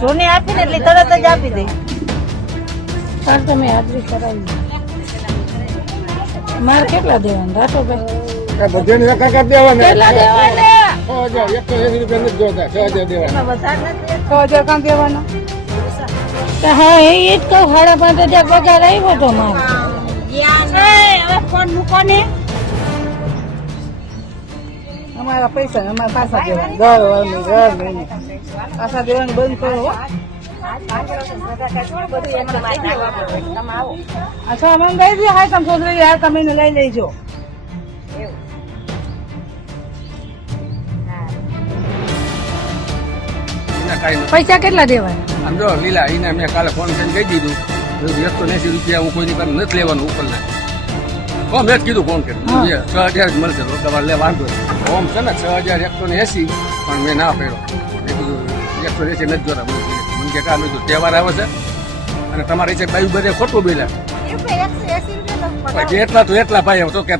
જોને આપીને એટલે તરત જ આપી દે. તાર તમે હાજરી કરાવી. મારે કેટલા દેવાના રાઠોભાઈ? બધાને એક એક દેવાના. કેટલા દેવાના? 180 રૂપિયા નથી જોતા, 6000 દેવાના. વધારે નથી. 6000 કામ દેવાના? તો હા એ જ કહું 5,500 પગાર આવ્યો તો મારો. હવે ફોન મૂકો ને. અમારા પૈસા અમારા પાછા દેવાના દર મહિને પાછા દેવાનું બંધ કરો હો. અચ્છા મંગાઈ દે હા તમે છોકરી યાર તમે એને લઈ લેજો. પૈસા કેટલા દેવાના? આમ જો લીલા એને મેં કાલે ફોન કરીને કહી દીધું 180 રૂપિયા હું કોઈની પાસે નથી લેવાનું ઉપરના. મેં જ કીધું ફોન કરી 6000 જ મળશે તમારે લે વાંધો નહીં. ઓમ છે ને 6180 પણ મેં ના પડ્યો. મેં કીધું 180 નથી જોતા. મને કે કામ તહેવાર આવે છે અને તમારે છે બાયું બધે ખોટું બોલ્યા. એટલા તો એટલા ભાઈ તો કે